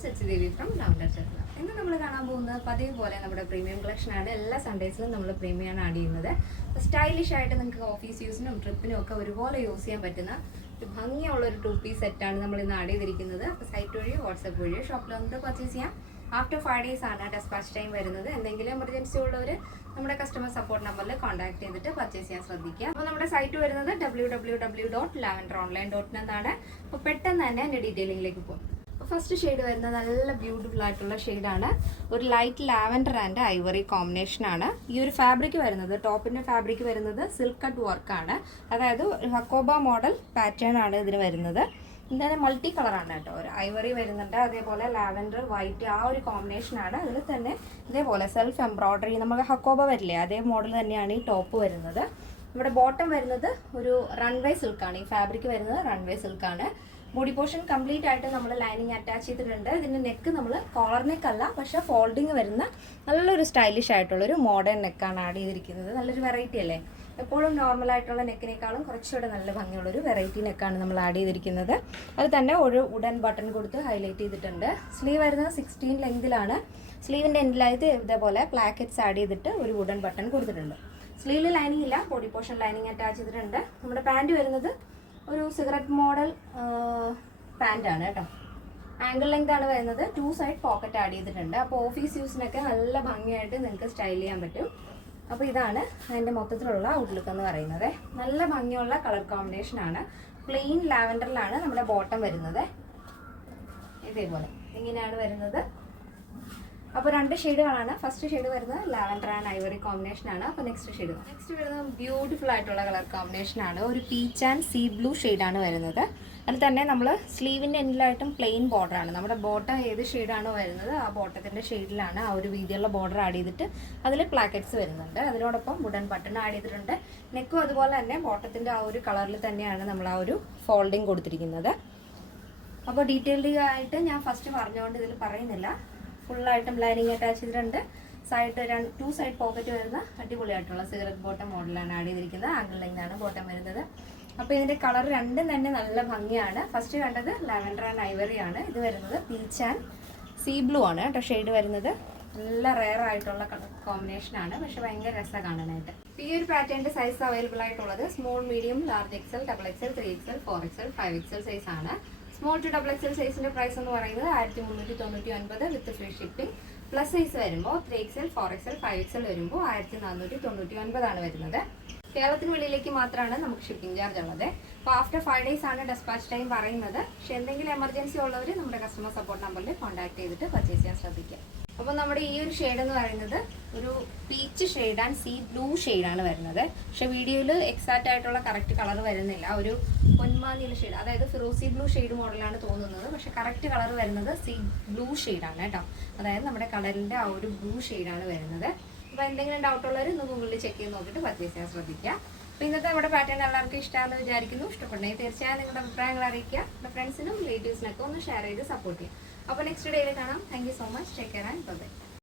Friends, it's Devi from lavender ചർച്ച. ഇന്ന് നമ്മൾ കാണാൻ പോകുന്നത് പതിവ് പോലെ നമ്മുടെ പ്രീമിയം കളക്ഷൻ ആണ്. എല്ലാ സൺഡേസിലും നമ്മൾ പ്രീമിയമാണ് ആഡ് ചെയ്യുന്നത്. സ്റ്റൈലിഷ് ആയിട്ട് നിങ്ങൾക്ക് ഓഫീസ് യൂസിനും ട്രിപ്പിനും ഒക്കെ ഒരുപോലെ യൂസ് ചെയ്യാൻ പറ്റുന്ന ഒരു ഭംഗിയുള്ള ഒരു 2 പീസ് സെറ്റാണ് നമ്മൾ ഇന്ന് ആഡ് ചെയ്തിരിക്കുന്നത്. അപ്പോൾ സൈറ്റ് വഴിയോ വാട്സപ്പ് വഴിയോ ഷോപ്പിൽ വന്നിട്ട് പർച്ചേസ് ചെയ്യാം. ആഫ്റ്റർ 5 days ആണ് ഡെസ്പാച്ച് ടൈം വരുന്നത്. എന്തെങ്കിലും എമർജൻസി ഉള്ളവർ നമ്മുടെ കസ്റ്റമർ സപ്പോർട്ട് നമ്പറിൽ കോൺടാക്ട് ചെയ്തിട്ട് പർച്ചേസ് ചെയ്യാൻ ശ്രദ്ധിക്കുക. അപ്പോൾ നമ്മുടെ സൈറ്റ് വരുന്നത് www.lavenderonline.in എന്നാണ്. അപ്പോൾ പെട്ടെന്ന് തന്നെ എൻ്റെ ഡീറ്റെയിലിംഗിലേക്ക് പോകും. ഫസ്റ്റ് ഷെയ്ഡ് വരുന്നത് നല്ല ബ്യൂട്ടിഫുൾ ആയിട്ടുള്ള ഷെയ്ഡാണ്. ഒരു ലൈറ്റ് ലാവൻഡർ ആൻഡ് ഐവറി കോമ്പിനേഷനാണ്. ഈ ഒരു ഫാബ്രിക് വരുന്നത്, ടോപ്പിൻ്റെ ഫാബ്രിക് വരുന്നത് സിൽക്ക് കട്ട് വർക്കാണ്. അതായത് ഹക്കോബ മോഡൽ പാറ്റേൺ ആണ് ഇതിന് വരുന്നത്. ഇതിന് മൾട്ടി കളറാണ് കേട്ടോ. ഒരു ഐവറി വരുന്നുണ്ട്, അതേപോലെ ലാവൻഡർ വൈറ്റ്, ആ ഒരു കോമ്പിനേഷനാണ്. അതിൽ തന്നെ ഇതേപോലെ സെൽഫ് എംബ്രോയ്ഡറി, നമുക്ക് ഹക്കോബ വരില്ലേ അതേ മോഡൽ തന്നെയാണ് ഈ ടോപ്പ് വരുന്നത്. ഇവിടെ ബോട്ടം വരുന്നത് ഒരു റൺവേ സിൽക്കാണ്. ഈ ഫാബ്രിക് വരുന്നത് റൺവേ സിൽക്കാണ്. ബോഡി പോർഷൻ കംപ്ലീറ്റ് ആയിട്ട് നമ്മൾ ലൈനിങ് അറ്റാച്ച് ചെയ്തിട്ടുണ്ട്. ഇതിൻ്റെ നെക്ക് നമ്മൾ കോളർ നെക്ക് അല്ല, പക്ഷേ ഫോൾഡിങ് വരുന്ന നല്ലൊരു സ്റ്റൈലിഷ് ആയിട്ടുള്ളൊരു മോഡേൺ നെക്കാണ് ആഡ് ചെയ്തിരിക്കുന്നത്. നല്ലൊരു വെറൈറ്റി അല്ലേ? എപ്പോഴും നോർമലായിട്ടുള്ള നെക്കിനേക്കാളും കുറച്ചുകൂടെ നല്ല ഭംഗിയുള്ളൊരു വെറൈറ്റി നെക്കാണ് നമ്മൾ ആഡ് ചെയ്തിരിക്കുന്നത്. അത് തന്നെ ഒരു വുഡൻ ബട്ടൺ കൊടുത്ത് ഹൈലൈറ്റ് ചെയ്തിട്ടുണ്ട്. സ്ലീവ് വരുന്നത് 16 ലെങ്തിലാണ്. സ്ലീവിൻ്റെ എൻഡിലായിട്ട് ഇതേപോലെ പ്ലാക്കറ്റ്സ് ആഡ് ചെയ്തിട്ട് ഒരു വുഡൻ ബട്ടൺ കൊടുത്തിട്ടുണ്ട്. സ്ലീവിൽ ലൈനിങ് ഇല്ല, ബോഡി പോർഷൻ ലൈനിങ് അറ്റാച്ച് ചെയ്തിട്ടുണ്ട്. നമ്മുടെ പാൻറ് വരുന്നത് ഒരു സിഗരറ്റ് മോഡൽ പാൻറ്റാണ് കേട്ടോ. ആംഗിൾ ലെങ്ത് ആണ് വരുന്നത്. 2 സൈഡ് പോക്കറ്റ് ആഡ് ചെയ്തിട്ടുണ്ട്. അപ്പോൾ ഓഫീസ് യൂസിനൊക്കെ നല്ല ഭംഗിയായിട്ട് നിങ്ങൾക്ക് സ്റ്റൈൽ ചെയ്യാൻ പറ്റും. അപ്പോൾ ഇതാണ് അതിൻ്റെ മൊത്തത്തിലുള്ള ഔട്ട്ലുക്ക് എന്ന് പറയുന്നത്. നല്ല ഭംഗിയുള്ള കളർ കോമ്പിനേഷനാണ്. പ്ലെയിൻ ലാവൻഡറിലാണ് നമ്മുടെ ബോട്ടം വരുന്നത്. ഇതേപോലെ ഇങ്ങനെയാണ് വരുന്നത്. അപ്പോൾ 2 ഷെയ്ഡുകളാണ്. ഫസ്റ്റ് ഷെയ്ഡ് വരുന്നത് ലാവൻഡർ ആൻഡ് ഐവറി കോമ്പിനേഷനാണ്. അപ്പോൾ നെക്സ്റ്റ് വരുന്നത് ബ്യൂട്ടിഫുൾ ആയിട്ടുള്ള കളർ കോമ്പിനേഷനാണ്. ഒരു പീച്ച് ആൻഡ് സീ ബ്ലൂ ഷെയ്ഡാണ് വരുന്നത്. അതിൽ തന്നെ നമ്മൾ സ്ലീവിൻ്റെ എൻഡിലായിട്ടും പ്ലെയിൻ ബോർഡറാണ്. നമ്മുടെ ബോട്ടം ഏത് ഷെയ്ഡാണോ വരുന്നത് ആ ബോട്ടത്തിൻ്റെ ഷെയ്ഡിലാണ് ആ ഒരു വീതിയുള്ള ബോർഡർ ആഡ് ചെയ്തിട്ട് അതിൽ പ്ലാക്കറ്റ്സ് വരുന്നുണ്ട്. അതിനോടൊപ്പം വുഡൻ ബട്ടൺ ആഡ് ചെയ്തിട്ടുണ്ട്. നെക്കും അതുപോലെ തന്നെ ബോട്ടത്തിൻ്റെ ആ ഒരു കളറിൽ തന്നെയാണ് നമ്മൾ ആ ഒരു ഫോൾഡിങ് കൊടുത്തിരിക്കുന്നത്. അപ്പോൾ ഡീറ്റെയിൽഡ് ആയിട്ട് ഞാൻ ഫസ്റ്റ് പറഞ്ഞുകൊണ്ട് ഇതിൽ പറയുന്നില്ല. ഫുള്ളായിട്ടും ലൈനിങ് അറ്റാച്ച് ചെയ്തിട്ടുണ്ട്. സൈഡ് 2 സൈഡ് പോക്കറ്റ് വരുന്ന അടിപൊളിയായിട്ടുള്ള സിഗരറ്റ് ബോട്ടം മോഡലാണ് ആഡ് ചെയ്തിരിക്കുന്നത്. ആംഗിൾ ലൈനാണ് ബോട്ടം വരുന്നത്. അപ്പോൾ ഇതിൻ്റെ കളർ രണ്ടും തന്നെ നല്ല ഭംഗിയാണ്. ഫസ്റ്റ് കണ്ടത് ലാവൻഡർ ആൻഡ് ഐവറി ആണ്. ഇത് വരുന്നത് പീച്ച് ആൻഡ് സീ ബ്ലൂ ആണ് കേട്ടോ ഷെയ്ഡ് വരുന്നത്. നല്ല റെയർ ആയിട്ടുള്ള കളർ കോമ്പിനേഷനാണ്, പക്ഷെ ഭയങ്കര രസമാണ് കാണാനായിട്ട്. ഈ ഒരു പാറ്റേണിൻ്റെ സൈസ് അവൈലബിൾ ആയിട്ടുള്ളത് small, medium, large XL, double XL, 3XL, 4XL, 5XL size ആണ്. സ്മോൾ ടു ഡബിൾ എക്സൽ സൈസിൻ്റെ പ്രൈസ് എന്ന് പറയുന്നത് 1399 with free shipping. Plus size വരുമ്പോൾ 3XL, 4XL, 5XL വരുമ്പോൾ 1499 ആണ് വരുന്നത്. കേരളത്തിന് വെളിയിലേക്ക് മാത്രമാണ് നമുക്ക് ഷിപ്പിംഗ് ചാർജ് ഉള്ളത്. അപ്പോൾ ആഫ്റ്റർ 5 days ആണ് ഡെസ്പാച്ച് ടൈം പറയുന്നത്. പക്ഷേ എന്തെങ്കിലും എമർജൻസി ഉള്ളവർ നമ്മുടെ കസ്റ്റമർ സപ്പോർട്ട് നമ്പറിൽ കോൺടാക്ട് ചെയ്തിട്ട് പർച്ചേസ് ചെയ്യാൻ ശ്രദ്ധിക്കുക. അപ്പോൾ നമ്മുടെ ഈ ഒരു ഷെയ്ഡ് എന്ന് പറയുന്നത് ഒരു peach shade and see blue ഷെയ്ഡാണ് വരുന്നത്. പക്ഷേ വീഡിയോയിൽ എക്സാക്റ്റ് ആയിട്ടുള്ള കറക്റ്റ് കളർ വരുന്നില്ല. ഒരു പൊന്മാനിയുള്ള ഷെയ്ഡ്, അതായത് ഫിറോസി ബ്ലൂ ഷെയ്ഡ് മോഡലാണ് തോന്നുന്നത്. പക്ഷേ കറക്റ്റ് കളർ വരുന്നത് സീ ബ്ലൂ ഷെയ്ഡാണ് കേട്ടോ. അതായത് നമ്മുടെ കടലിൻ്റെ ആ ഒരു ബ്ലൂ ഷെയ്ഡാണ് വരുന്നത്. അപ്പോൾ എന്തെങ്കിലും ഡൗട്ട് ഉള്ളവർ ഒന്ന് ഗൂഗിളിൽ ചെക്ക് ചെയ്ത് നോക്കിയിട്ട് പർച്ചേസ് ചെയ്യാൻ ശ്രദ്ധിക്കുക. അപ്പോൾ ഇന്നത്തെ നമ്മുടെ പാറ്റേൺ എല്ലാവർക്കും ഇഷ്ടമാണെന്ന് വിചാരിക്കുന്നു. ഇഷ്ടപ്പെടണമെങ്കിൽ തീർച്ചയായും നിങ്ങളുടെ അഭിപ്രായങ്ങൾ അറിയിക്കുക. നമ്മുടെ ഫ്രണ്ട്സിനും റിലേറ്റീവ്സിനൊക്കെ ഒന്ന് ഷെയർ ചെയ്ത് സപ്പോർട്ട് ചെയ്യുക. അപ്പോൾ നെക്സ്റ്റ് ഡേയിൽ കാണാം. Thank you so much. Take care and by.